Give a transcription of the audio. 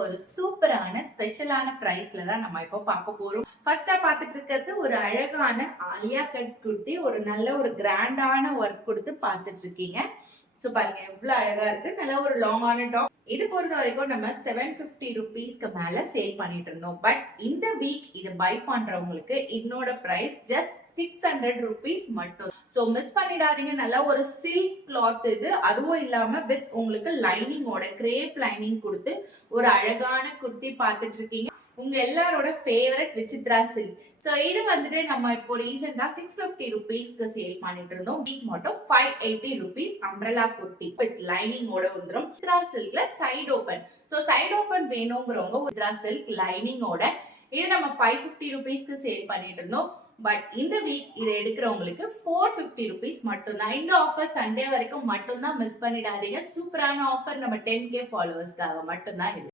ஒரு சூப்பரான ஸ்பெஷலான பிரைஸ்ல தான் நம்ம இப்போ பார்க்க போறோம். ஃபர்ஸ்டா பார்த்துட்டு இருக்கிறது ஒரு அழகான ஆலியா கட் குர்த்தி, ஒரு நல்ல ஒரு கிராண்டான ஒர்க் கொடுத்து பார்த்துட்டு இருக்கீங்க. ஸோ பாருங்க எவ்வளவு அழகா இருக்கு. நல்ல ஒரு லாங்கான டாப். இது பொறுத்த வரைக்கும் நம்ம 750 ருபீஸ்க்கு மேல சேல் பண்ணிட்டு இருந்தோம். பட் இந்த வீக் இது பை பண்றவங்களுக்கு இதனோட பிரைஸ் ஜஸ்ட் 600 ருபீஸ் மட்டும். சோ மிஸ் பண்ணிடாதீங்க. நல்ல ஒரு சில்க் கிளாத் இது. அதுவும் இல்லாம வித் உங்களுக்கு லைனிங்கோட கிரேப் லைனிங் கொடுத்து ஒரு அழகான குர்த்தி பார்த்துட்டு இருக்கீங்க. உங்க எல்லாரோட ஃபேவரட் விசித்ரா சில்க். சோ இது வந்துட்டு நம்ம இப்போ ரீசெண்டா 650 ருபீஸ்க்கு சேல் பண்ணிட்டு இருந்தோம். வீக் மட்டும் 580 ருபீஸ் அம்ப்ரெல்லா குர்த்தி வித் லைனிங்கோட வந்துடும். விசித்ரா சில்க்ல side open. So side open வேணுங்கிறவங்க விசித்ரா சில்க் லைனிங்கோட இது நம்ம 550 ருபீஸ்க்கு சேல் பண்ணிட்டு இருந்தோம். பட் இந்த வீக் இதை எடுக்கிறவங்களுக்கு 450 ருபீஸ் மட்டும் தான். இந்த ஆஃபர் சண்டே வரைக்கும் மட்டும் தான், மிஸ் பண்ணிடாதீங்க. சூப்பரான ஆஃபர் நம்ம 10K ஃபாலோவர்ஸ்க்காக மட்டும் தான் இது.